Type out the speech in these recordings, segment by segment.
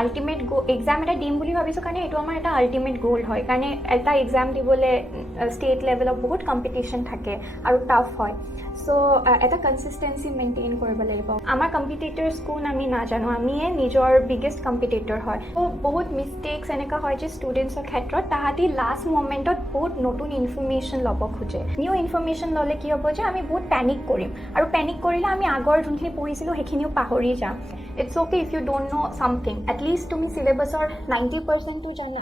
Ultimate exam এটা দিম বুলি ভাবিছোঁ কাৰণে এইটো আমাৰ এটা আল্টিমেট গ'ল হয় কাৰণে এটা এক্সাম দিবলৈ ষ্টেট লেভেলত বহুত কম্পিটিশ্যন থাকে আৰু টাফ হয় চ' এটা কনচিষ্টেঞ্চি মেইনটেইন কৰিব লাগিব আমাৰ কম্পিটিটৰ্ছ কোন আমি নাজানো আমিয়ে নিজৰ বিগেষ্ট কম্পিটিটৰ হয় ত' বহুত মিষ্টেকছ এনেকুৱা হয় যে ষ্টুডেণ্টছৰ ক্ষেত্ৰত তাহাঁতি লাষ্ট মমেণ্টত বহুত নতুন ইনফৰ্মেশ্যন ল'ব খোজে নিউ ইনফৰ্মেশ্যন ল'লে কি হ'ব যে আমি বহুত পেনিক কৰিম আৰু পেনিক কৰিলে আমি আগৰ যোনখিনি পঢ়িছিলোঁ সেইখিনিও পাহৰি যাম it's okay if you don't know' something at least তুমি চিলেবাছৰ 90%টো জানা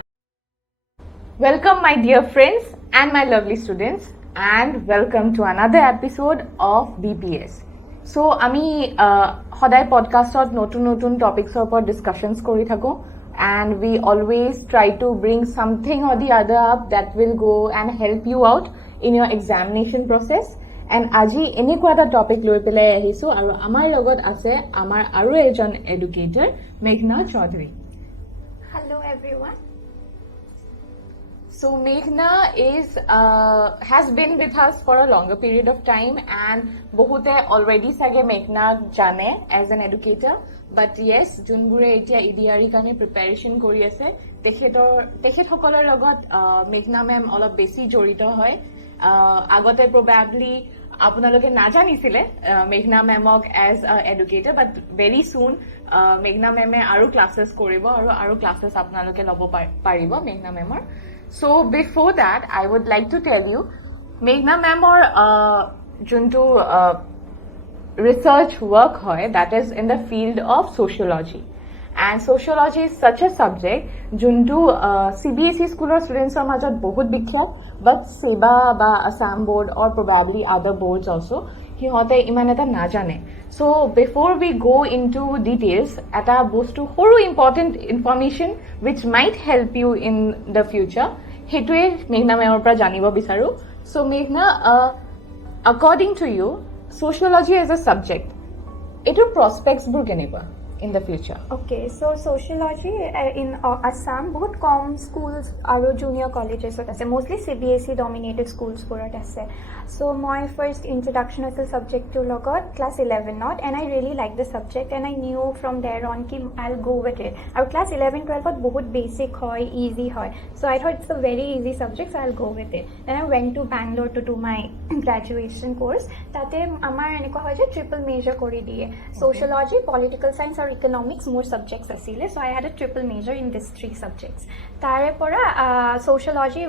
Welcome my dear friends and my lovely students and welcome to another episode of BPS. So আমি সদায় পডকাষ্টত নতুন টপিকছৰ ওপৰত ডিছকাশ্যনছ কৰি থাকোঁ and we always try to bring something or the other up that will go and help you out in your examination process. And আজি এনেকুৱা এটা topic লৈ পেলাই আহিছোঁ আৰু আমাৰ লগত আছে আমাৰ আৰু এজন এডুকেটৰ মেঘনা Choudhury. Hello everyone. So Meghna has been with us for a longer period of time and বহুতে already sage Meghna jane as an educator but yes junbure etia ADRE kane preparation kori ase tekhet hokolor logot Meghna ma'am olop beshi jorito hoy agote probably আপোনালোকে নাজানিছিলে মেঘনা মেমক as a educator but very soon মেঘনা মেমে আৰু classes কৰিব আৰু classes আপোনালোকে ল'ব পাৰিব মেঘনা মেমৰ So before that, I would like to tell you, Meghna ma'am or juntu research work hoy that is in the field of sociology. And sociology is such a subject juntu CBSE school students are majot bahut bikhyat but SEBA ba Assam board or probably other boards also সিহঁতে ইমান এটা নাজানে so before we go into details এটা বস্তু সৰু important information which might help you in the future হেতুৱে মেঘনা মেমৰ পৰা জানিব বিচাৰো so মেঘনা according to you sociology as a subject এটোৰ prospects বোৰ কেনেকুৱা in the future? Okay, so sociology in Assam बहुत कम schools और junior colleges होता है mostly CBSE dominated schools पूरा है so my first introduction was the subject to logot class 11 not and I really liked the subject and I knew from there on कि I'll go with it और class 11 12 बहुत basic होय easy होय so I thought it's a very easy subject so I'll go with it then I went to Bangalore to do my graduation course ताते আমার এনেকুৱা হয় যে triple major কৰি দিয়ে sociology political science और economics more subjects asile so I had a triple major in these three subjects tare pora sociology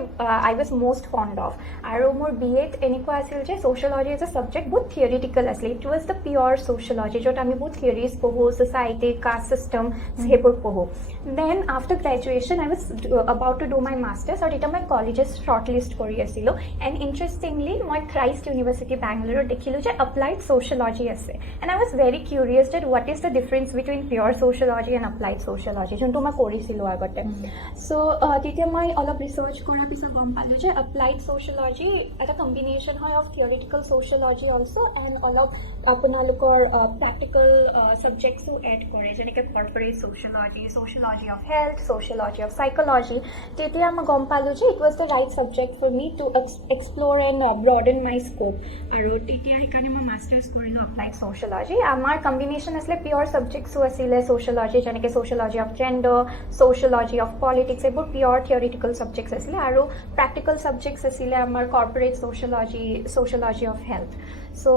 I was most fond of aru more BA eniko asil je sociology as a subject both theoretical asile it was the pure sociology jot ami both theories poho society caste system hebor poho then after graduation I was about to do my masters or eta my colleges shortlist kori asilo and interestingly my Christ University Bangalore dekhilo je applied sociology ase and I was very curious that what is the difference between pure sociology and applied sociology যোনটো মই কৰিছিলোঁ আগতে so তেতিয়া মই অলপ research কৰাৰ পিছত গম পালোঁ যে applied sociology এটা কম্বিনেশ্যন হয় of theoretical sociology also and অলপ আপোনালোকৰ practical subjects এড কৰে যেনেকৈ corporate sociology sociology of health sociology of psychology তেতিয়া মই গম পালোঁ যে it was the right subject for me to explore and broaden my scope আৰু তেতিয়া সেইকাৰণে মই মাষ্টাৰ্ছ কৰিলোঁ applied sociology আমাৰ কম্বিনেশ্যন আছিলে pure subjects asile sociology janike sociology of gender sociology of politics ebor pure theoretical subjects asile aru practical subjects asile amar corporate sociology of health so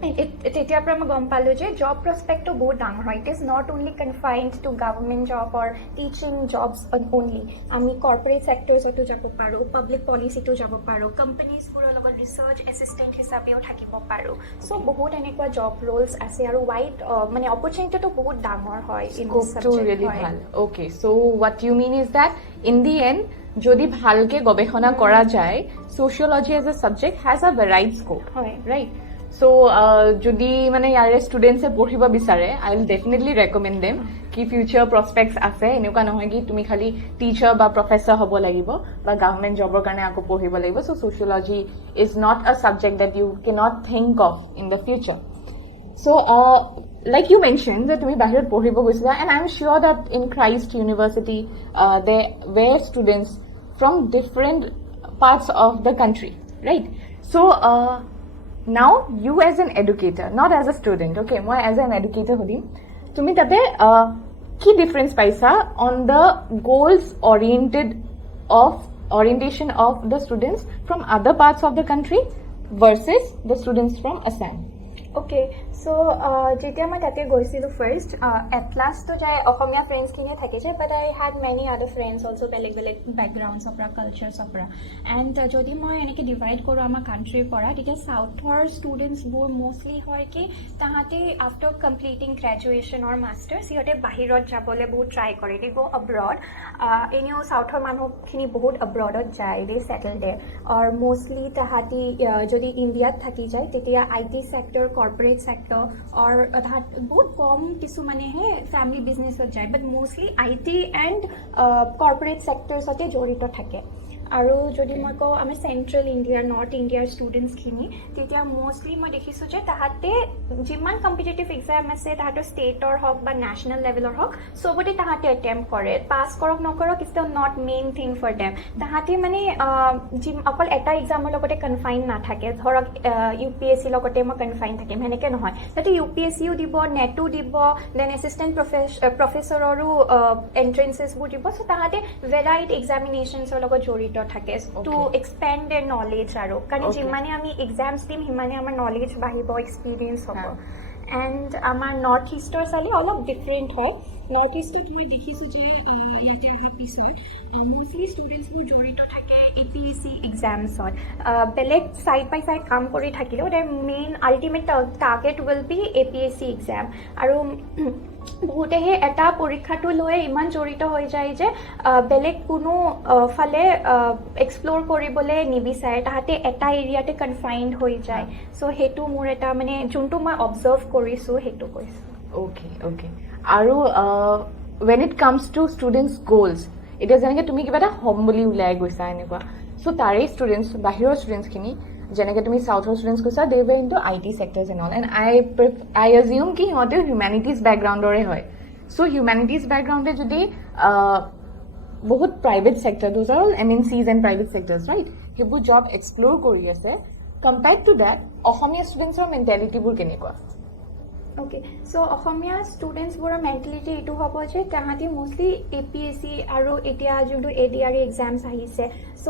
তেতিয়া পৰা মই গম পালোঁ যে জব প্ৰস্পেক্টটো বহুত ডাঙৰ হয় it is not only confined to government job or teaching jobs only আমি কৰ্পৰেট ছেক্টৰছতো যাব পাৰোঁ পাব্লিক পলিচিতো যাব পাৰোঁ কোম্পানীজবোৰৰ লগত ৰিচাৰ্চ এছিষ্টেণ্ট হিচাপেও থাকিব পাৰোঁ চ' বহুত এনেকুৱা জব ৰোলছ আছে আৰু ৱাইড মানে অপৰচুনিটিটো বহুত ডাঙৰ হয় স্কোপটো ৰিয়েলি ভাল okay so' what you mean is that in the end যদি ভালকে গৱেষণা কৰা যায় sociology as a subject has a varied scope হয় ৰাইট So, যদি মানে ইয়াৰে ষ্টুডেণ্টছে পঢ়িব বিচাৰে I will definitely recommend them কি ফিউচাৰ প্ৰস্পেক্টছ আছে এনেকুৱা নহয় কি তুমি খালি টিচাৰ বা প্ৰফেচাৰ হ'ব লাগিব বা গভৰ্ণমেণ্ট জবৰ কাৰণে আকৌ পঢ়িব লাগিব so' sociology is not a subject that you can't think of in the future so' like you mention যে তুমি বাহিৰত পঢ়িব গৈছিলা and I am sure that in Christ University they were students from different parts of the country right so' now you as an educator not as a student okay moi as an educator hodim tumi tate কি difference পাইছা on the goals orientation of the students from other parts of the country versus the students from Assam? Okay, so যেতিয়া মই তাতে গৈছিলোঁ first এটলাছটো যায় অসমীয়া ফ্ৰেণ্ডছখিনিয়ে থাকিছে বাট আই head many আদাৰ friends also' বেলেগ বেলেগ বেকগ্ৰাউণ্ডছৰ পৰা কালচাৰ্ছৰ পৰা এণ্ড যদি মই এনেকৈ ডিভাইড কৰোঁ আমাৰ কাণ্ট্ৰিৰ পৰা তেতিয়া চাউথৰ ষ্টুডেণ্টছবোৰ মষ্টলি হয় কি তাহাঁতে আফটাৰ কমপ্লিটিং গ্ৰেজুৱেশ্যন অৰ মাষ্টাৰ্ছ সিহঁতে বাহিৰত যাবলৈ বহুত ট্ৰাই কৰে দে গ' এব্ৰড এনেও চাউথৰ মানুহখিনি বহুত এব্ৰডত যায় দে ছেটেল দে অৰ মষ্টলি তাহাঁতি যদি ইণ্ডিয়াত থাকি যায় তেতিয়া IT ছেক্টৰ কৰ্পৰেট ছেক্টৰ অৰ বহুত কম কিছুমানেহে ফেমিলি বিজনেছত যায় বাট মষ্টলি IT এণ্ড কৰ্পৰেট ছেক্টৰছতে জড়িত থাকে আৰু যদি মই কওঁ আমাৰ চেণ্ট্ৰেল ইণ্ডিয়া নৰ্থ ইণ্ডিয়াৰ ষ্টুডেণ্টছখিনি তেতিয়া মষ্টলি মই দেখিছোঁ যে তাহাঁতে যিমান কম্পিটিটিভ এক্সাম আছে তাহাঁতৰ ষ্টেটৰ হওক বা নেশ্যনেল লেভেলৰ হওক চবতে তাহাঁতে এটেম্প কৰে পাছ কৰক নকৰক is the not main thing for them তাহাঁতে মানে অকল এটা এক্সামৰ লগতে কনফাইন নাথাকে ধৰক UPSC লগতে মই কনফাইন থাকিম সেনেকৈ নহয় তাতে UPSCও দিব নেটো দিব দেন এছিষ্টেণ্ট প্ৰফেচৰৰো এণ্ট্ৰেঞ্চেছবোৰ দিব চ' তাহাঁতে ভেৰাইটি এক্সামিনেশ্যনছৰ লগত জড়িত থাকে টু এক্সপেণ্ড দেয়াৰ নলেজ আৰু কাৰণ যিমানে আমি এক্সামছ দিম সিমানে আমাৰ নলেজ বাঢ়িব এক্সপিৰিয়েঞ্চ হ'ব এণ্ড আমাৰ নৰ্থ ইষ্টৰ চালে অলপ ডিফাৰেণ্ট হয় নৰ্থ ইষ্টত মই দেখিছোঁ যে ইয়াতে অহাৰ পিছত মষ্টলি ষ্টুডেণ্টছবোৰ জড়িত থাকে APSC এক্সামছত বেলেগ ছাইড বাই ছাইড কাম কৰি থাকিলেও দেৰ main ultimate target will be APSC exam আৰু বহুতেহে এটা পৰীক্ষাটো লৈ ইমান জড়িত হৈ যায় যে বেলেগ কোনো ফালে এক্সপ্ল'ৰ কৰিবলৈ নিবিচাৰে তাহাঁতে এটা এৰিয়াতে কনফাইণ্ড হৈ যায় চ' সেইটো মোৰ এটা মানে যোনটো মই অবজাৰ্ভ কৰিছোঁ সেইটো কৈছোঁ অ'কে আৰু when it comes to students goals এতিয়া যেনেকৈ তুমি কিবা এটা হ'ম বুলি ওলাই গৈছা এনেকুৱা চ' তাৰে ষ্টুডেণ্টছ বাহিৰৰ ষ্টুডেণ্টছখিনি যেনেকৈ তুমি চাউথৰ ষ্টুডেণ্টছ কৈছা দে ৱে ইন টু IT ছেক্টৰছ and all and I assume কি সিহঁতেও হিউমেনিটিজ বেকগ্ৰাউণ্ডৰে হয় চ' হিউমেনিটিজ বেকগ্ৰাউণ্ডে যদি বহুত private sector those are all MNCs and private sectors right সেইবোৰ জব এক্সপ্ল'ৰ কৰি আছে কম্পেয়াৰ্ড টু ডেট অসমীয়া ষ্টুডেণ্টছৰ মেণ্টেলিটিবোৰ কেনেকুৱা অ'কে চ' অসমীয়া ষ্টুডেণ্টছবোৰৰ মেণ্টেলিটি এইটো হ'ব যে তাহাঁতি মষ্টলি APSC আৰু এতিয়া যোনটো ADRE এক্সামছ আহিছে so'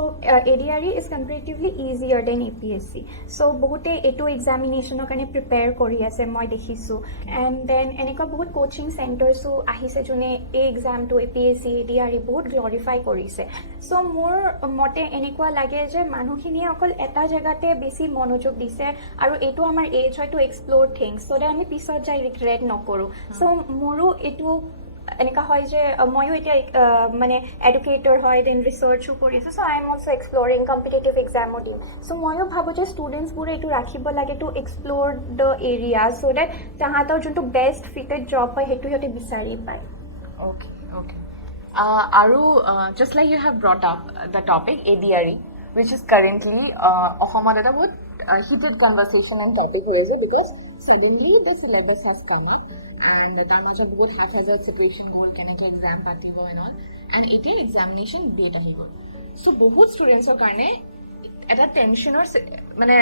ADRE is comparatively easier than APSC so' বহুতে এইটো এক্সামিনেশ্যনৰ কাৰণে প্ৰিপেয়াৰ কৰি আছে মই দেখিছোঁ এণ্ড দেন এনেকুৱা বহুত কোচিং চেণ্টাৰ্ছো আহিছে যোনে এই এক্সামটো APSC ADRE বহুত গ্লৰিফাই কৰিছে চ' মোৰ মতে এনেকুৱা লাগে যে মানুহখিনিয়ে অকল এটা জেগাতে বেছি মনোযোগ দিছে আৰু এইটো আমাৰ এজ হয় টু এক্সপ্ল'ৰ থিংছ চ' দেন আমি পিছত যাই ৰিগ্ৰেট নকৰোঁ চ' মোৰো এইটো এনেকুৱা হয় যে ময়ো এতিয়া মানে এডুকেটৰ হয় দেন ৰিচাৰ্চো কৰি আছোঁ so' I am also' exploring competitive এক্সামো দিম চ' ময়ো ভাবোঁ যে ষ্টুডেণ্টছবোৰে এইটো ৰাখিব লাগে to explore the area so' that তাহাঁতৰ যোনটো বেষ্ট ফিটেড জব হয় সেইটো সিহঁতে বিচাৰি পায় অ'কে আৰু just like you have brought up the topic ADRE which is currently অসমত এটা বহুত heated conversation and topic হৈ আছে because suddenly the syllabus has come up and তাৰ মাজত বহুত haphazard situation হ'ল কেনেকৈ এক্সাম পাতিব and all and এতিয়া examination date আহি গ'ল so বহুত ষ্টুডেণ্টছৰ কাৰণে এটা টেনশ্যনৰ মানে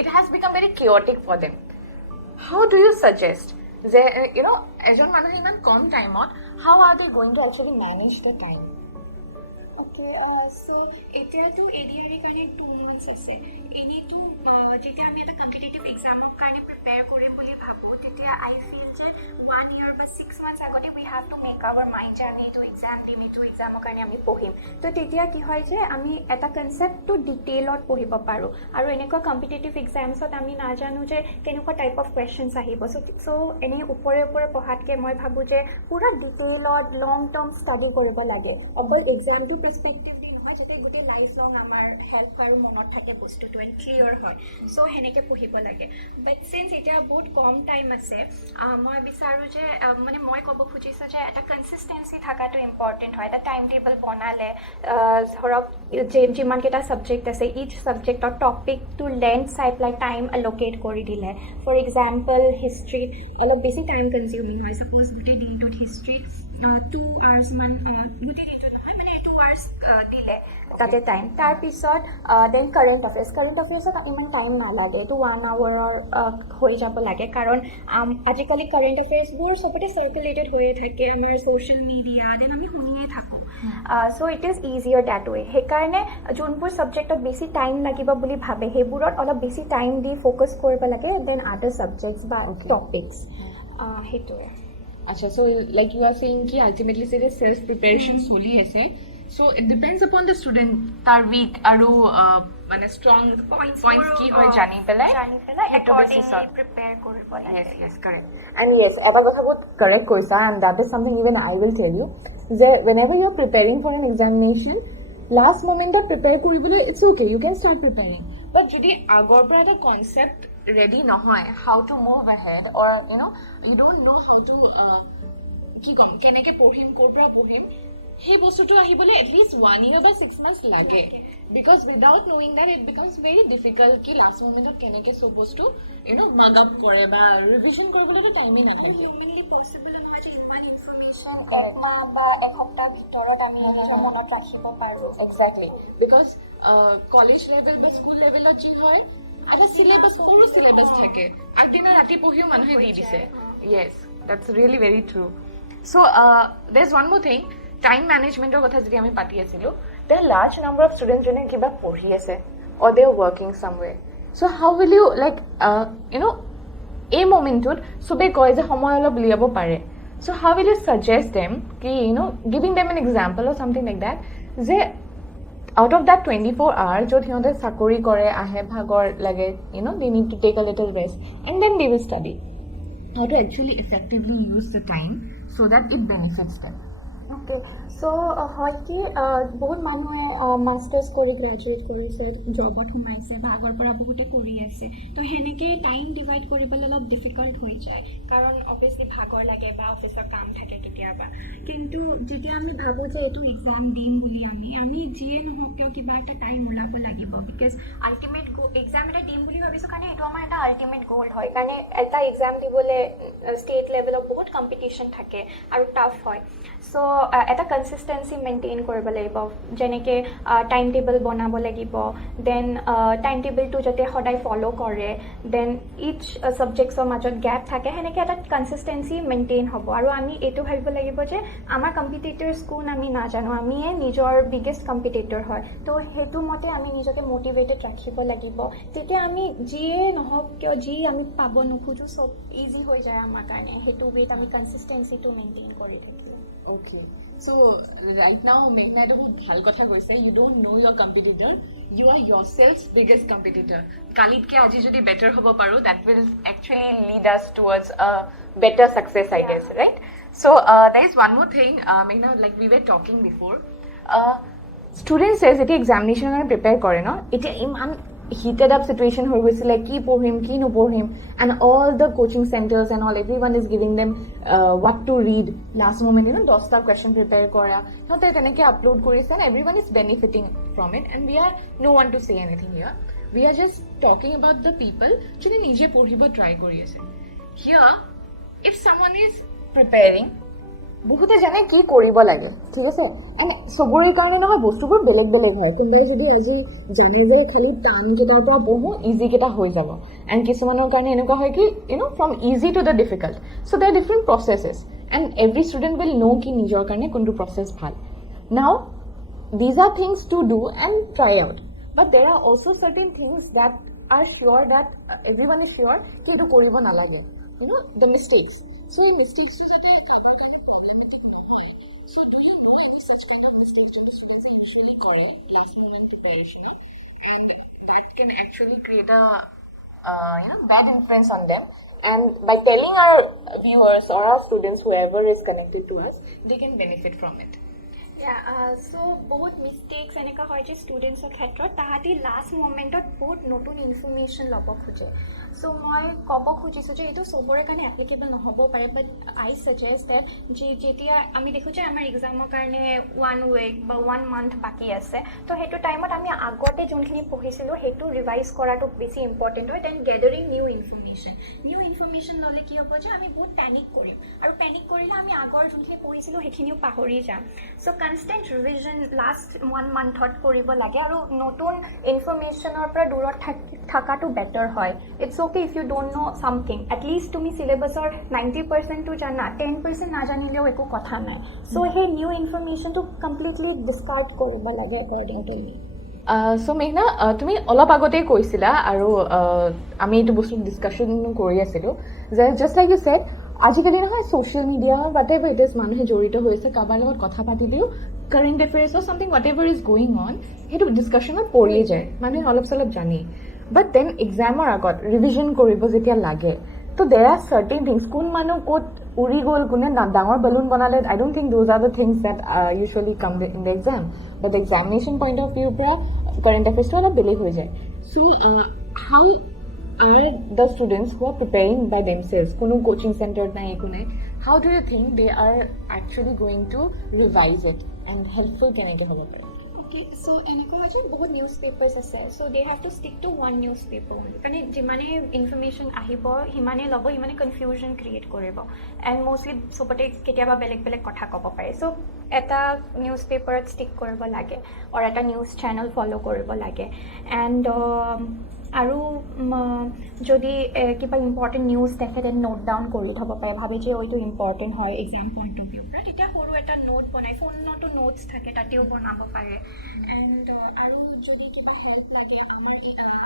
it has become very chaotic for them how do you suggest যে এজন মানুহে ইমান কম টাইমত how are they going to actually manage the time Okay, so এতিয়াতো ADRE কাৰণে 2 months আছে এনেইতো যেতিয়া আমি এটা কম্পিটিটিভ এক্সামৰ কাৰণে প্ৰিপেয়াৰ কৰিম বুলি ভাবোঁ তেতিয়া আই ফিল যে 1 year বা 6 months আগতে we have to make our mind যে আমি এইটো এক্সাম দিম এইটো এক্সামৰ কাৰণে আমি পঢ়িম তো তেতিয়া কি হয় যে আমি এটা কনচেপ্টটো ডিটেইলত পঢ়িব পাৰোঁ আৰু এনেকুৱা কম্পিটিটিভ এক্সামছত আমি নাজানো যে কেনেকুৱা টাইপ অফ কুৱেশ্যনছ আহিব চ' এনেই ওপৰে পঢ়াতকৈ মই ভাবোঁ যে পূৰা ডিটেইলত লং টাৰ্ম ষ্টাডি কৰিব লাগে অকল এক্সামটো পাৰ্চপেক্টিভলি নহয় যাতে গোটেই লাইফ লং আমাৰ হেল্প আৰু মনত থাকে বস্তুটো এণ্ড ক্লিয়াৰ হয় চ' সেনেকৈ পঢ়িব লাগে বাট চিন্স এতিয়া বহুত কম টাইম আছে মই বিচাৰোঁ যে মানে মই ক'ব খুজিছোঁ যে এটা কনচিষ্টেঞ্চি থকাটো ইম্পৰ্টেণ্ট হয় এটা টাইম টেবল বনালে ধৰক যিমানকেইটা ছাবজেক্ট আছে ইচ ছাবজেক্টৰ টপিকটোৰ লেন্থ চাই পেলাই টাইম এল'কেট কৰি দিলে ফৰ এক্সাম্পল হিষ্ট্ৰীত অলপ বেছি টাইম কনজিউমিং হয় ছাপ'জ গোটেই দিনটোত হিষ্ট্ৰীত 2 hours মান গোটেই দিনটোত নহয় মানে 2 আৱাৰ্ছ দিলে তাতে টাইম তাৰপিছত দেন কাৰেণ্ট এফেয়াৰ্ছত ইমান টাইম নালাগে এইটো 1 আৱাৰৰ হৈ যাব লাগে কাৰণ আজিকালি কাৰেণ্ট এফেয়াৰ্ছবোৰ চবতে চাৰ্কুলেটেড হৈয়ে থাকে আমাৰ ছ'চিয়েল মিডিয়া দেন আমি শুনিয়ে থাকোঁ চ' ইট ইজ ইজিয়াৰ ডেট ৱে সেইকাৰণে যোনবোৰ ছাবজেক্টত বেছি টাইম লাগিব বুলি ভাবে সেইবোৰত অলপ বেছি টাইম দি ফ'কাছ কৰিব লাগে দেন আদাৰ ছাবজেক্টছ বা টপিকছ সেইটোৱে Acha, so like you are saying ki ultimately say the self preparation solely ase, so it depends upon the student tar weak aru mane strong points ki hoy jani pelai accordingly prepare koribo lage. Yes correct. And yes eta kotha bahut correct koisa, and that is something even I will tell you that whenever you are preparing for an examination last moment ta prepare koribole it's okay, you can start preparing, but jodi agor pora ta concept ready নহয়, how to move ahead, or you don't know how to কি কম কেনেকে পঢ়িম ক'ৰ পৰা পঢ়িম সেই বস্তুটো আহিবলৈ at least 1 year বা 6 months লাগে, because without knowing that it becomes very difficult কি last moment কেনেকে সব বস্তু mug up কৰে বা revision কৰিবলৈ টাইমে নাথাকে mainly possible নহয় যে ইমান ইনফৰমেশ্যন একমাহ বা এসপ্তাহ ভিতৰত আমি নিজৰ মনত ৰাখিব পাৰোঁ exactly, because কলেজ লেভেল বা স্কুল লেভেলত যি হয় এটা syllabus সৰু syllabus থাকে আগদিনা ৰাতি পঢ়িও মানুহে দি দিছে. Yes, that's really very true. So there's one more thing, time management or কথা যদি আমি পাতি আছিলো, there are large number of students যোনে কিবা পঢ়ি আছে or they are working somewhere, so how will you like এই মোমেন্টত সবে কয় যে সময় অলপ উলিয়াব পাৰে, so how will you suggest them কি giving them an example or something like that যে out of that 24 hours jod hiyote sakori kore ahe bhagor lage they need to take a little rest and then they will study, how to actually effectively use the time so that it benefits them. Okay, so হয় কি বহুত মানুহে masters কৰি graduate কৰিছে জবত সোমাইছে বা আগৰ পৰা বহুতে কৰি আছে, তো সেনেকৈ টাইম ডিভাইড কৰিবলৈ অলপ ডিফিকাল্ট হৈ যায় কাৰণ অভিয়াছলি ভাগৰ লাগে বা অফিচৰ কাম থাকে কেতিয়াবা, কিন্তু যেতিয়া আমি ভাবোঁ যে এইটো এক্সাম দিম বুলি আমি যিয়ে নহওক কিয় কিবা এটা টাইম ওলাব লাগিব, বিকজ আল্টিমেট এক্সাম এটা দিম বুলি ভাবিছোঁ কাৰণে এইটো আমাৰ এটা আল্টিমেট গ'ল হয়, কাৰণে এটা এক্সাম দিবলৈ ষ্টেট লেভেলত বহুত কম্পিটিশ্যন থাকে আৰু টাফ হয়, চ' এটা কনচিষ্টেঞ্চি মেইনটেইন কৰিব লাগিব, যেনেকৈ টাইম টেবল বনাব লাগিব, দেন টাইম টেবলটো যাতে সদায় ফ'ল' কৰে, দেন ইচ ছাবজেক্টছৰ মাজত গেপ থাকে, সেনেকৈ এটা কনচিষ্টেঞ্চি মেইনটেইন হ'ব, আৰু আমি এইটো ভাবিব লাগিব যে আমাৰ কম্পিটিটৰ্ছ কোন আমি নাজানো, আমিয়ে নিজৰ বিগেষ্ট কম্পিটিটৰ হয়, তো সেইটো মতে আমি নিজকে মটিভেটেড ৰাখিব লাগিব, তেতিয়া আমি যিয়ে নহওক কিয় যি আমি পাব নোখোজোঁ চব ইজি হৈ যায় আমাৰ কাৰণে, সেইটো ৱেত আমি কনচিষ্টেঞ্চিটো মেইনটেইন কৰি থাকিম. Okay, so right now Meghna etu bahut bhal kotha koise, you don't know your competitor, you are yourself's biggest competitor. Kalit ke aji jodi better hobo paru, that will actually lead us towards a better success, I guess, right? So there is one more thing, Meghna, like we were talking before, students says eti examination I prepare kore no, eti iman heated up situation হৈ গৈছিলে কি পঢ়িম কি নপঢ়িম, and all the coaching centers and all everyone is giving them what to read last moment, 10টা question prepare কৰা সিহঁতে তেনেকৈ upload কৰিছে and everyone is benefiting from it, and we are no one to say anything here, we are just talking about the people যোনে নিজে পঢ়িব try কৰি আছে. Here if someone is preparing বহুতে জানে কি কৰিব লাগে, ঠিক আছে, এণ্ড চবৰে কাৰণে নহয় বস্তুবোৰ বেলেগ বেলেগ হয়, কোনোবাই যদি আজি জানে যে খালি টানকেইটাৰ পৰা পঢ়োঁ ইজিকেইটা হৈ যাব, এণ্ড কিছুমানৰ কাৰণে এনেকুৱা হয় কি from easy to the difficult, so' there different processes and every student will know' কি নিজৰ কাৰণে কোনটো প্ৰচেছ ভাল. Now these are things to do and try out, but there are also' certain things that are sure that everyone is sure কি এইটো কৰিব নালাগে, the মিষ্টেকছ, চ' এই মিষ্টেকছটো যাতে খাবৰ কাৰণে so do you know any such kind of mistakes that students usually কৰে last moment preparation, and that can actually create a bad influence on them, and by telling our viewers or our students whoever is connected to us they can benefit from it. চ' বহুত মিষ্টেকছ এনেকুৱা হয় যে ষ্টুডেণ্টছৰ ক্ষেত্ৰত তাহাঁতি last মমেণ্টত বহুত নতুন information ল'ব খোজে, চ' মই ক'ব খুজিছোঁ যে এইটো চবৰে কাৰণে এপ্লিকেবল নহ'বও পাৰে, বাট আই ছাজেষ্ট ডেট যেতিয়া আমি দেখোঁ যে আমাৰ এক্সামৰ কাৰণে 1 week বা 1 month বাকী আছে, তো সেইটো টাইমত আমি আগতে যোনখিনি পঢ়িছিলোঁ সেইটো ৰিভাইজ কৰাটো বেছি ইম্পৰ্টেণ্ট হয় দেন গেডাৰিং নিউ ইনফৰ্মেশ্যন ল'লে কি হ'ব যে আমি বহুত পেনিক কৰিম, আৰু পেনিক কৰিলে আমি আগৰ যোনখিনি পঢ়িছিলোঁ সেইখিনিও পাহৰি যাম, চ' কনষ্টেণ্ট ৰিভিজন লাষ্ট 1 monthত কৰিব লাগে আৰু নতুন ইনফৰমেশ্যনৰ পৰা দূৰত থকাটো বেটাৰ হয়। It's okay if you don't know' something, at least তুমি চিলেবাছৰ 90%টো জানা, 10% নাজানিলেও একো কথা নাই। চ' সেই নিউ ইনফৰমেশ্যনটো কমপ্লিটলি ডিছকাৰ্ড কৰিব লাগে একাৰ্ডিংলি। চ' মেঘনা, তুমি অলপ আগতেই কৈছিলা আৰু আমি এইটো বস্তু ডিছকাশ্যন কৰি আছিলোঁ যে জাষ্ট লাইক ইউ ছেড, আজিকালি নহয় social media whatever it is মানুহে জড়িত হৈছে, কাৰোবাৰ লগত কথা পাতিলেও current affairs or something whatever is going on সেইটো ডিছকাশ্যনত পৰিয়ে যায়, মানুহে অলপ চলপ জানেই। বাট দেন এক্সামৰ আগত ৰিভিজন কৰিব যেতিয়া লাগে, ত' দেৰ আৰ চাৰ্টেইন থিংছ, কোন মানুহ ক'ত উৰি গ'ল, কোনে ডাঙৰ বেলুন বনালে, I don't think those are the things that usually come in the exam, but examination point of ভিউৰ পৰা কাৰেণ্ট এফেয়াৰ্ছটো অলপ বেলেগ হৈ যায়। So' how are the students who are preparing by themselves, কোনো coaching center নাই একো নাই, how do you think they are actually going to revise it and helpful কেনেকৈ হ'ব পাৰে? Okay, so এনেকুৱা হয় যে বহুত নিউজ পেপাৰ্ছ আছে, so' they have to stick to one news paper only, মানে যিমানে ইনফৰমেশ্যন আহিব সিমানে ল'ব, সিমানে কনফিউজন ক্ৰিয়েট কৰিব, এণ্ড মষ্টলি চবতে কেতিয়াবা বেলেগ বেলেগ কথা ক'ব পাৰে। চ' এটা নিউজ পেপাৰত ষ্টিক কৰিব লাগে আৰু এটা নিউজ চেনেল ফ'ল' কৰিব লাগে। এণ্ড আৰু যদি কিবা ইম্পৰ্টেণ্ট নিউজ দেখে দেন নোট ডাউন কৰি থ'ব পাৰে, ভাবে যে এইটো ইম্পৰ্টেণ্ট হয় এক্সাম পইণ্ট অফ ভিউৰ পৰা, তেতিয়া সৰু এটা নোট বনাই, ফোনতো নোটছ থাকে তাতেও বনাব পাৰে। এণ্ড আৰু যদি কিবা হেল্প লাগে,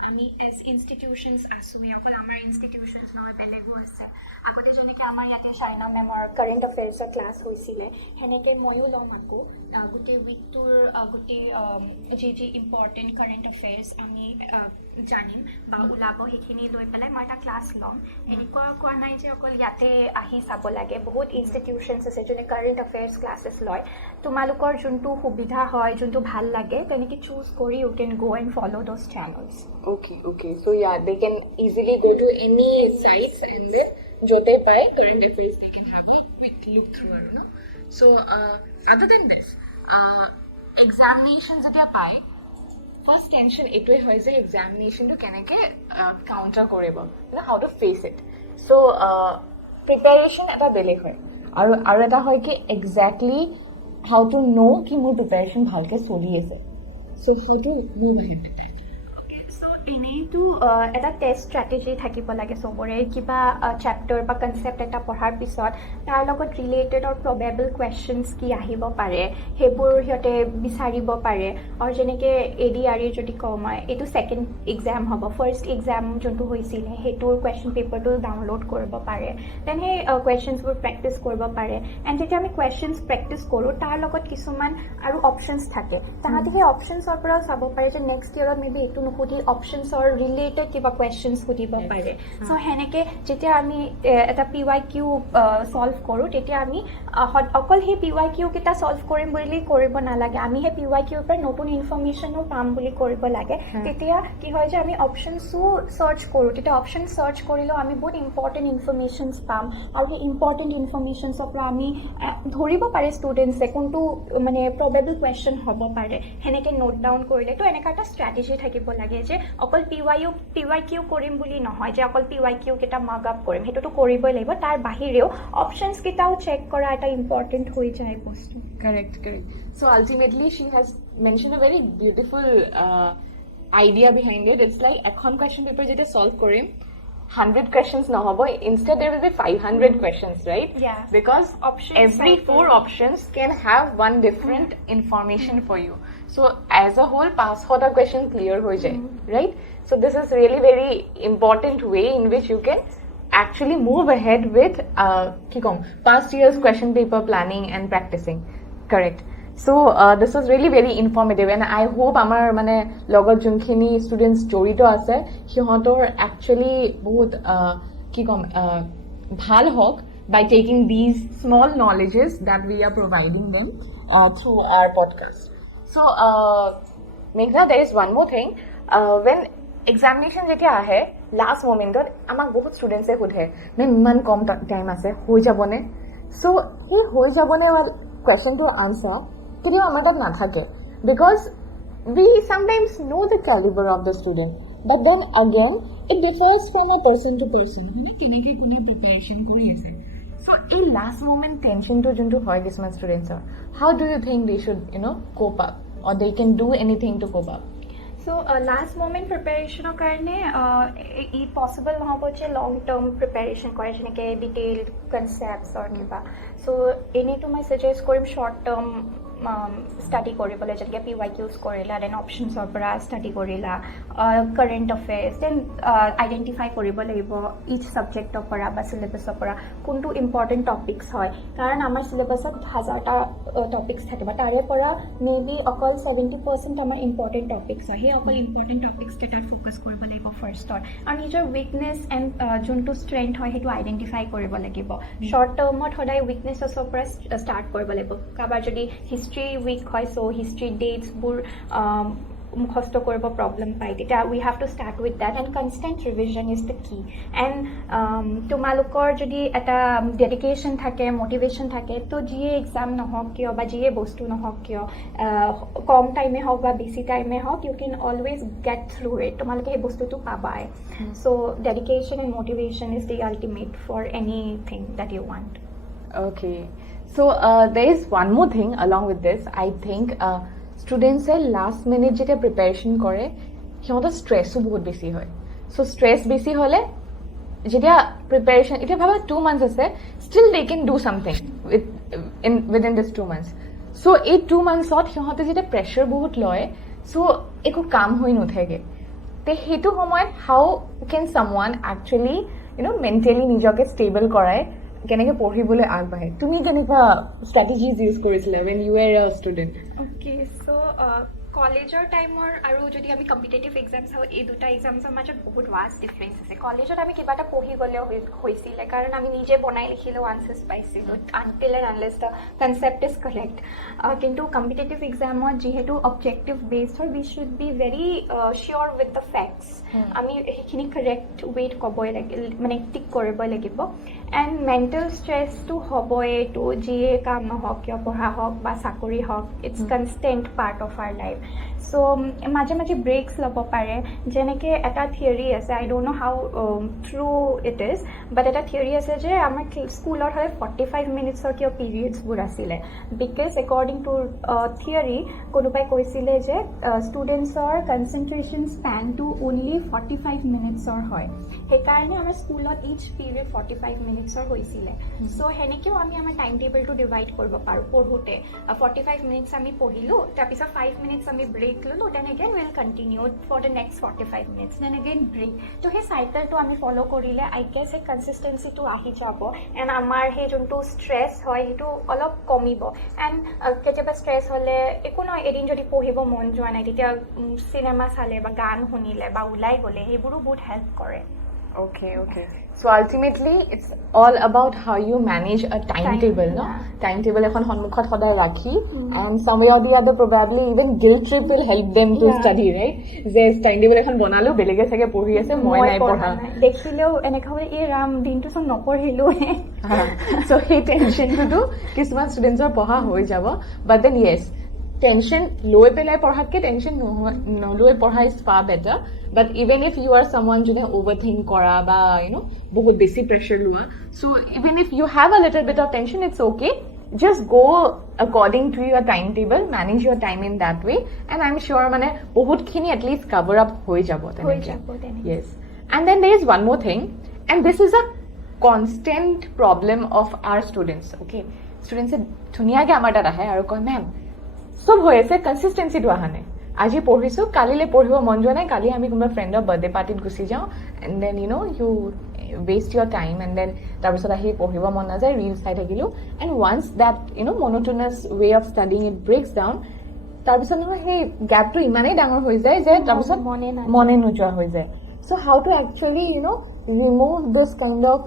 আমি এজ ইনষ্টিটিউশ্যনছ আছোঁ, অকল আমাৰ ইনষ্টিটিউশ্যনছ নহয় বেলেগো আছে। আগতে যেনেকৈ আমাৰ ইয়াতে চাইনা মেমৰ কাৰেণ্ট এফেয়াৰ্ছৰ ক্লাছ হৈছিলে, সেনেকৈ ময়ো ল'ম আকৌ গোটেই উইকটোৰ গোটেই যি ইম্পৰ্টেণ্ট কাৰেণ্ট এফেয়াৰ্ছ আমি জানিম বা ওলাব সেইখিনি লৈ পেলাই মই এটা ক্লাছ ল'ম। এনেকুৱা কোৱা নাই যে অকল ইয়াতে আহি চাব লাগে, বহুত ইনষ্টিটিউশ্যনছ আছে যোনে কাৰেণ্ট এফেয়াৰ্ছ ক্লাছেছ লয়। তোমালোকৰ যোনটো সুবিধা হয়, যোনটো ভাল লাগে, তেনেকৈ চুজ কৰি you can go and follow' those channels. Okay, so yeah, they can easily go to any sites and then jote pai current affairs they can have a quick look through, you know. So other than this, examinations jeta pai, first tension etoi hoy je examination to keneke counter koribo, you know, how to face it. So preparation eta beleg hoy aru eta hoy ki exactly how to know ki mor preparation bhalke choli ase, so how to move ahead with that. এনেইতো এটা test strategy থাকিব লাগে চবৰে, কিবা chapter বা concept এটা পঢ়াৰ পিছত তাৰ লগত ৰিলেটেড আৰু প্ৰবেবল কুৱেশ্যনছ কি আহিব পাৰে সেইবোৰ সিহঁতে বিচাৰিব পাৰে। আৰু যেনেকৈ ADRE যদি কওঁ মই, এইটো ছেকেণ্ড এক্সাম হ'ব, ফাৰ্ষ্ট এক্সাম যোনটো হৈছিলে সেইটোৰ কুৱেশ্যন পেপাৰটো ডাউনলোড কৰিব পাৰে, দেন সেই কুৱেশ্যনছবোৰ প্ৰেক্টিছ কৰিব পাৰে। এণ্ড যেতিয়া আমি কুৱেশ্যনছ প্ৰেক্টিছ কৰোঁ তাৰ লগত কিছুমান আৰু অপশ্যনছ থাকে, তাহাঁতি সেই অপশ্যনছৰ পৰাও চাব পাৰে যে নেক্সট ইয়েৰত মেবি এইটো নুসুধি অপশ্যনছৰ ৰিলেটেড কিবা কুৱেশ্যনছ সুধিব পাৰে। চ' সেনেকৈ যেতিয়া আমি এটা PYQ ছল্ভ কৰোঁ, তেতিয়া আমি অকল সেই PYQ কেইটা ছল্ভ কৰিম বুলি কৰিব নালাগে, আমি সেই PYQৰ পৰা নতুন ইনফৰমেশ্যনো পাম বুলি কৰিব লাগে। তেতিয়া কি হয় যে আমি অপশ্যনছো চাৰ্চ কৰোঁ, তেতিয়া অপশ্যন চাৰ্চ কৰিলেও আমি বহুত ইম্পৰ্টেণ্ট ইনফৰমেশ্যনছ পাম, আৰু সেই ইম্পৰ্টেণ্ট ইনফৰমেশ্যনছৰ পৰা আমি ধৰিব পাৰে ষ্টুডেণ্টছে কোনটো মানে প্ৰবেবল কুৱেশ্যন হ'ব পাৰে, সেনেকৈ নোট ডাউন কৰিলে। তো এনেকুৱা এটা ষ্ট্ৰেটেজি থাকিব লাগে যে অকল PYQ কৰিম বুলি নহয়, যে অকল PYQ কেইটা মাৰ্ক আপ কৰিম, সেইটোতো কৰিবই লাগিব, তাৰ বাহিৰেও অপশ্যনছ কেইটাও চেক কৰা এটা ইম্পৰ্টেণ্ট হৈ যায় বস্তু। Correct. So ultimately she has mentioned a very beautiful idea behind it. It's like এখন question paper যেটা solve কৰিম 100 questions নহব, instead there will be 500 questions, right? Yeah. Because options every 4 options can have one different information for you. So as a whole, pass for the question clear ho jay, right? So this is really very important way in which you can actually move ahead with past year's question paper planning and practicing. Correct. So this was really very informative, and I hope amar mane logot junkhini students jorito ase hihotor actually bahut bhal hok by taking these small knowledges that we are providing them through our podcast. So Meghna, there is one more thing. When examination যেতিয়া আহে last মোমেণ্টত আমাক বহুত ষ্টুডেণ্টছে সোধে ma'am ইমান কম time আছে, হৈ যাবনে? চ' সেই হৈ যাবনে কুৱেশ্যনটোৰ আনচাৰ কেতিয়াবা আমাৰ তাত নাথাকে, because we sometimes know the caliber of the student, but then again it differs from a person to person, কেনেকৈ কোনে প্ৰিপেৰেশ্যন কৰি আছে। So, in last moment tension to juntu hoy kisman students are, how do you think they should, cope up, or they can do anything to cope up? So last moment preparation karne possible নহব যে long term preparation কৰে যেনেকে detailed concepts or কিবা so এনেটো মই suggest কৰিম short term study কৰিবলৈ যেনেকে PYQs কৰিলা then options ৰ পৰা study কৰিলা current affairs then identify কৰিব লাগিব each subject ৰ পৰা বা syllabus ৰ পৰা কোনটো important topics হয় কাৰণ আমাৰ syllabusত হাজাৰটা topics থাকে বা তাৰে পৰা maybe অকল 70% আমাৰ important topics হয় অকল important topics কেইটাত ফোকাস কৰিব লাগিব ফাৰ্ষ্টত আৰু নিজৰ weakness and যোনটো strength হয় সেইটো identify কৰিব লাগিব short termত সদায় weaknesses পৰা start কৰিব লাগিব কাবাৰ যদি history weak হয় so history dates বোৰ মুখস্থ কৰিব problem পাই তেতিয়া we have to start with that and constant revision is the key and তোমালোকৰ যদি এটা dedication থাকে motivation থাকে তো যিয়ে exam নহওক কিয় বা যিয়ে বস্তু নহওক কিয় কম টাইমে হওক বা বেছি টাইমে হওক you can always get through it তোমালোকে এই বস্তুটো পাবাই so dedication and motivation is the ultimate for anything that you want. Okay, so there is one more thing along with this. I think students last minute jeta preparation kore hiota stress bahut beshi hoy so stress beshi hole jeta preparation eta bhaba 2 months ase still they can do something within this 2 months so ei 2 months ot hiota jeta pressure bahut loy so eko kaam hoi nuthege te hetu homoyat how can someone actually mentally nijoke stable korai কেনেকে পঢ়িবলৈ আগবাঢ়ে তুমি কেনেকা strategies use কৰিছিলা when you were a student? Okay, so কলেজৰ টাইমৰ আৰু যদি আমি কম্পিটিটিভ এক্সামছ হয় এই দুটা এক্সামছৰ মাজত বহুত ভাষ্ট ডিফাৰেঞ্চ আছে কলেজত আমি কিবা এটা পঢ়ি গ'লেও হৈছিলে কাৰণ আমি নিজে বনাই লিখিলেও আনচাৰ্ছ পাইছিলোঁ until and unless the concept is correct কিন্তু কম্পিটিটিভ এক্সামত যিহেতু অবজেক্টিভ বেছড হয় we should be very sure with the facts আমি সেইখিনি কাৰেক্ট ৱেত ক'বই লাগিব মানে টিক কৰিবই লাগিব এণ্ড মেণ্টেল ষ্ট্ৰেছটো হ'বই এইটো যিয়ে কাম নহওক কিয় পঢ়া হওক বা চাকৰি হওক it's constant part of our life so মাজে মাজে ব্ৰেকছ ল'ব পাৰে যেনেকৈ এটা থিয়ৰী আছে I don't know' how true it is but এটা থিয়ৰী আছে যে আমাৰ স্কুলত হ'লে 45 মিনিটছৰ কিয় পিৰিয়ডছবোৰ আছিলে বিকজ একৰ্ডিং টু থিয়ৰী কোনোবাই কৈছিলে যে ষ্টুডেণ্টছৰ কনচেনট্ৰেশ্যন স্পেনটো অনলি 45 মিনিটছৰ হয় সেইকাৰণে আমাৰ স্কুলত ইচ পিৰিয়ড 45 মিনিটছৰ হৈছিলে চ' সেনেকৈও আমি আমাৰ টাইম টেবলটো ডিভাইড কৰিব পাৰোঁ পঢ়োঁতে 45 মিনিটছ আমি পঢ়িলোঁ তাৰপিছত 5 minutes আমি break ললো then again we'll continue for the next 45 minutes then again break তো সেই সাইকেলটো আমি ফলো কৰিলে I guess সেই কনসিস্টেন্সিটো আহি যাব and আমাৰ সেই যোনটো স্ট্ৰেছ হয় সেইটো অলপ কমিব and কেতিয়াবা স্ট্ৰেছ হলে একো নহয় এদিন যদি পঢ়িব মন যোৱা নাই তেতিয়া সিনেমা চালে বা গান শুনিলে বা ওলাই গ'লে সেইবোৰো বহুত হেল্প কৰে. Okay. So ultimately, it's all about how you manage a timetable, no? Timetable ekhon honmukhot hoday rakhi, and some way or the other, probably even guilt trip will help them to study, right? Yes, timetable ekhon bonalo, belege sage porhi ase, moi nai porha. Dekhileo eneka hoy e ram dintu son noporhilu he. So hey tension to do, kisman students are porha hoi jabo, but then yes. Tension low pelai porhakke tension no low porha is far better but even if you are someone jone overthink kora ba bahut besi pressure lua so even if you have a little bit of tension it's okay just go according to your timetable manage your time in that way and I'm sure mane bahut khini at least cover up hoi jabo yes and then there is one more thing and this is a constant problem of our students okay students dhuniya ke amar data hai aru koi ma'am সব হৈ আছে কনসিস্টেন্সিটো আহা নাই আজি পঢ়িছো কালিলে পঢ়িব মন যোৱা নাই কালি আমি কোনোবা ফ্ৰেণ্ডৰ বাৰ্থডে পাৰ্টিত গুচি যাওঁ and then you waste your time and then তাৰপিছত আহি পঢ়িব মন নাযায় ৰিল চাই থাকিলোঁ and once that monotonous way of studying it breaks down তাৰপিছত নহয় সেই গেপটো ইমানেই ডাঙৰ হৈ যায় যে তাৰপিছত মনে নোযোৱা হৈ যায় so' how to actually remove this kind of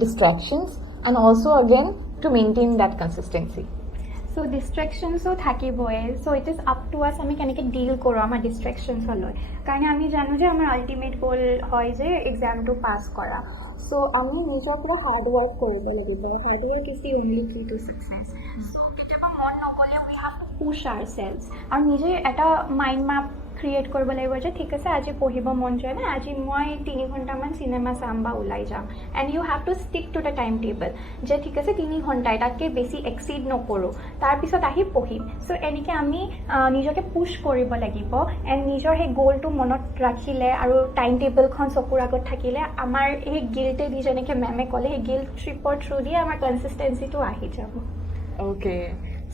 distractions and also' again to maintain that consistency So distractions থাকিবই so it is up to us আমি কেনেকৈ ডিল কৰোঁ আমাৰ ডিষ্ট্ৰেকশ্যনছ লৈ কাৰণ আমি জানো যে আমাৰ আল্টিমেট গ'ল হয় যে এক্সামটো পাছ কৰা so আমি নিজৰ পৰা হাৰ্ড ৱৰ্ক কৰিব লাগিব hard work is the only কি টু ছাকচেছ so কেতিয়াবা মন নগ'লে we have to push ourselves আৰু নিজে এটা মাইণ্ড মেপ ক্ৰিয়েট কৰিব লাগিব যে ঠিক আছে আজি পঢ়িব মন যোৱা নাই, আজি মই 3 ঘণ্টামান চিনেমা চাম বা ওলাই যাম। And you have to stick to the time table যে ঠিক আছে 3 ঘণ্টাই, তাতকৈ বেছি এক্সিড নকৰোঁ, তাৰপিছত আহি পঢ়িম। চ' এনেকৈ আমি নিজকে পুছ কৰিব লাগিব এণ্ড নিজৰ সেই গ'লটো মনত ৰাখিলে আৰু টাইম টেবলখন চকুৰ আগত থাকিলে আমাৰ সেই গিল্টেদি যেনেকৈ মেমে ক'লে সেই গিল্ট ট্ৰিপৰ থ্ৰু দিয়ে আমাৰ কনচিষ্টেঞ্চিটো আহি যাব। Okay.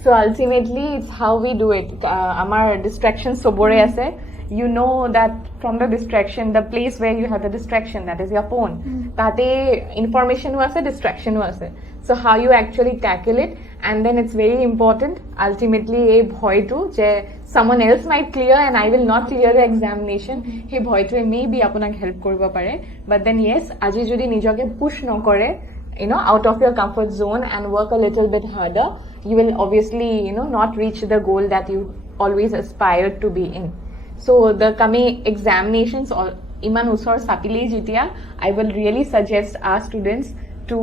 So ultimately, it's how we do it. Our distractions sobore ase. You know that from the distraction, the place where you have the distraction, that is your phone. Tate information was a distraction was. So how you actually tackle it, and then it's very important. Ultimately, a bhoy to je someone else might clear and I will not clear the examination. He bhoy to maybe apunak help koribo pare. But then yes, aji jodi nijoke push no kore, out of your comfort zone and work a little bit harder, you will obviously, not reach the goal that you always aspired to be in. So the coming examinations or iman usor sapile jitia, I will really suggest our students to,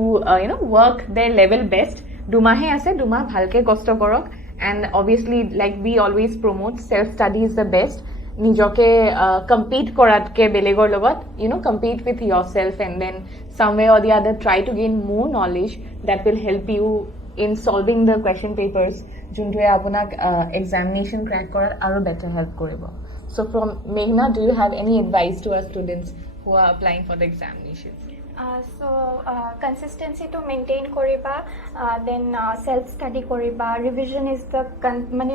work their level best. Dumahe ase, duma bhalke kosto korok. And obviously, like we always promote, self-study is the best. Nijoke compete koratke belegor logot, compete with yourself and then some way or the other try to gain more knowledge that will help you in solving the question papers juntoe apunak examination crack korar aro better help koribo. So from Meghna, do you have any advice to our students who are applying for the examinations? So consistency to maintain koriba, then self study koriba, revision is the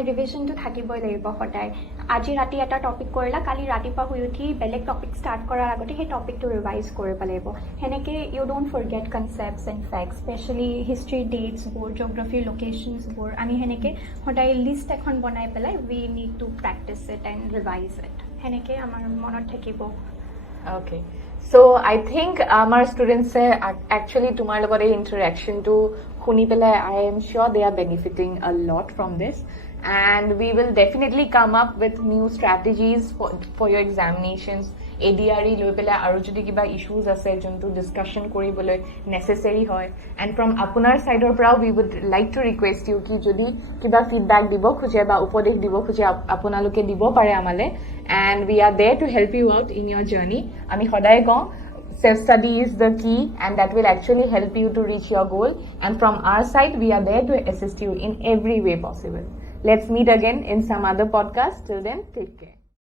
revision to thakiboi lagibo hotai. Aji rati eta topic korila, kali rati pa hui uthi beleg topic start korar agote he topic to revise koriba lagibo. Heneke you don't forget concepts and facts, especially history, dates bor, geography, locations bor, ami heneke hotai list ekhon banai pelai we need to practice it and revise it. Heneke amar monot thakibo. Okay. So I think our students say actually tomar logot ei interaction to khuni pelai I am sure they are benefiting a lot from this, and we will definitely come up with new strategies for your examinations. ADRE loi pelai aru jodi kiba issues ase jonto discussion koriboloi necessary hoy, and from apunar side or prao we would like to request you ki jodi kiba feedback dibo khuje ba upodesh dibo khuje apunaloke dibo pare amale, and we are there to help you out in your journey. Ami khoday ko self study is the key and that will actually help you to reach your goal, and from our side we are there to assist you in every way possible. Let's meet again in some other podcast. Till then, take care.